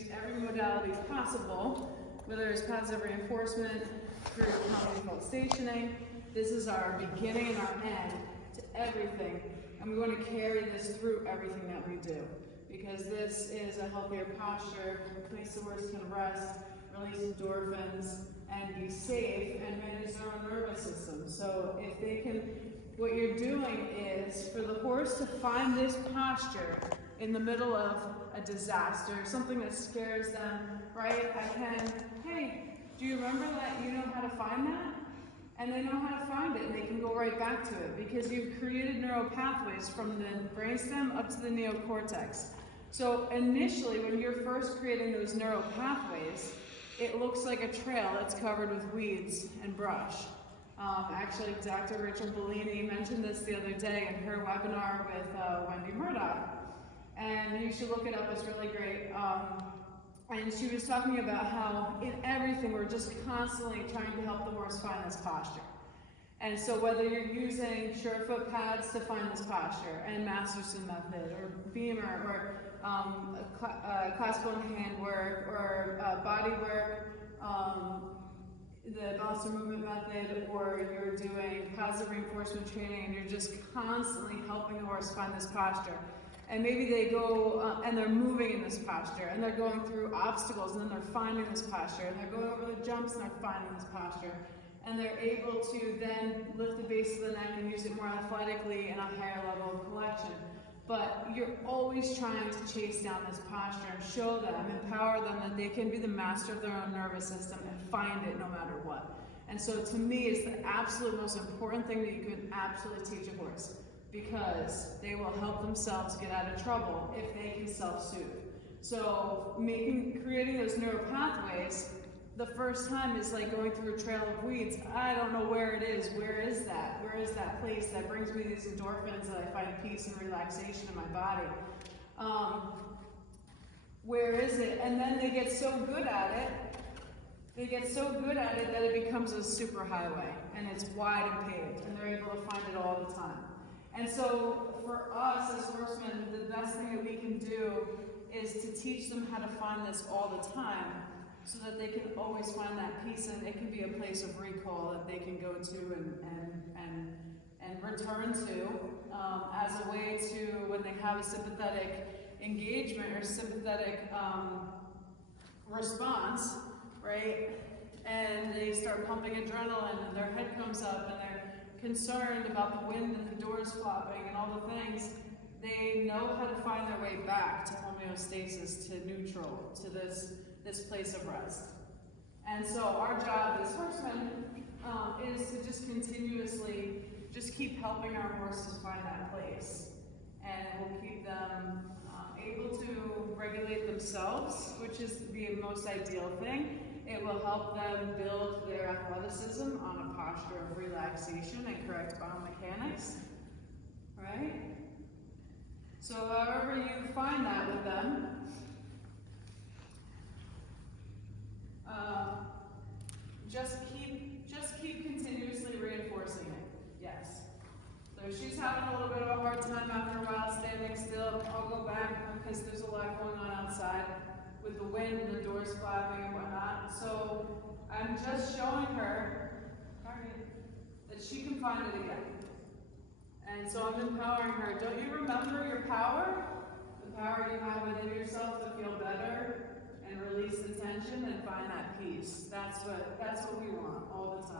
use every modality possible, whether it's positive reinforcement, through cognitive stationing. This is our beginning and our end to everything. And we want to carry this through everything that we do, because this is a healthier posture, a place the horse can rest, release endorphins, and be safe and manage their own nervous system. So if they can, what you're doing is for the horse to find this posture in the middle of a disaster, something that scares them, right? Hey, do you remember that you know how to find that? And they know how to find it, and they can go right back to it, because you've created neural pathways from the brainstem up to the neocortex. So initially, when you're first creating those neural pathways, it looks like a trail that's covered with weeds and brush. Actually, Dr. Rachel Bellini mentioned this the other day in her webinar with Wendy Murdoch, and you should look it up, it's really great. And she was talking about how in everything we're just constantly trying to help the horse find this posture. And so whether you're using surefoot pads to find this posture, and Masterson method, or Beamer, or classical hand work, or body work, the Boston movement method, or you're doing positive reinforcement training, and you're just constantly helping the horse find this posture. And maybe they go and they're moving in this posture, and they're going through obstacles, and then they're finding this posture, and they're going over the jumps, and they're finding this posture. And they're able to then lift the base of the neck and use it more athletically in a higher level of collection. But you're always trying to chase down this posture and show them, empower them that they can be the master of their own nervous system and find it no matter what. And so to me, it's the absolute most important thing that you can absolutely teach a horse, because they will help themselves get out of trouble if they can self-soothe. So creating those neural pathways, the first time is like going through a trail of weeds. I don't know where it is. Where is that? Where is that place that brings me these endorphins that I find peace and relaxation in my body? Where is it? And then they get so good at it. They get so good at it that it becomes a super highway, and it's wide and paved, and they're able to find it all the time. And so for us as horsemen, the best thing that we can do is to teach them how to find this all the time, so that they can always find that peace, and it can be a place of recall that they can go to and return to as a way to, when they have a sympathetic engagement or sympathetic response, right? And they start pumping adrenaline, and their head comes up, and they're concerned about the wind and the doors flopping and all the things. They know how to find their way back to homeostasis, to neutral, to this place of rest. And so our job as horsemen is to just continuously just keep helping our horses find that place. And it will keep them able to regulate themselves, which is the most ideal thing. It will help them build their athleticism on a posture of relaxation and correct biomechanics, right? So however you find that with them, just keep continuously reinforcing it. Yes. So if she's having a little bit of a hard time after a while standing still, I'll go back, because there's a lot going on outside with the wind and the doors flapping and whatnot. So I'm just showing her that she can find it again. And so I'm empowering her. Don't you remember your power? The power you have within yourself to feel better and release the tension and find that peace. That's what we want all the time.